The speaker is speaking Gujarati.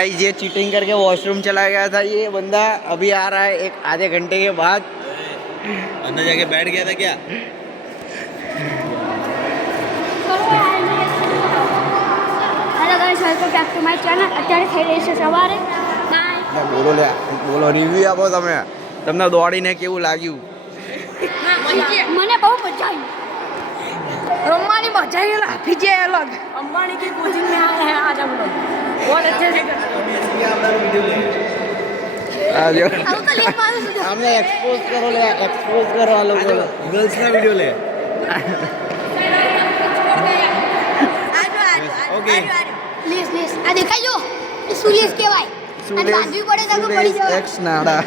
गाइस ये चीटिंग करके वॉशरूम चला गया था ये बंदा, अभी आ रहा है एक आधे घंटे के बाद। अंदर जाके बैठ गया था क्या? Hello guys, welcome back to my channel. અત્યારે થઈ રહી છે સવારે. બાય. બોલો લે, બોલો રિવ્યુ આપો તમે, તમને દોડીને કેવું લાગ્યું? મને બહુ મજા આવી. रमवानी बचाई ना पीछे अलग अंबानी की कोचिंग में आए हैं आज हम लोग बहुत अच्छे से આ જો આવું તો લેખ મારું છું. આમને એક્સપોઝ કરો લે, એક્સપોઝ કરો આ લોકો गर्ल्स ना वीडियो ले. ओके. પ્લીઝ આ દેખાઈ જો. એ સુલેશ કહેવાય. અને બાજુ પડે તો પડી સુરેશ જવાય. એક્સ નાડા.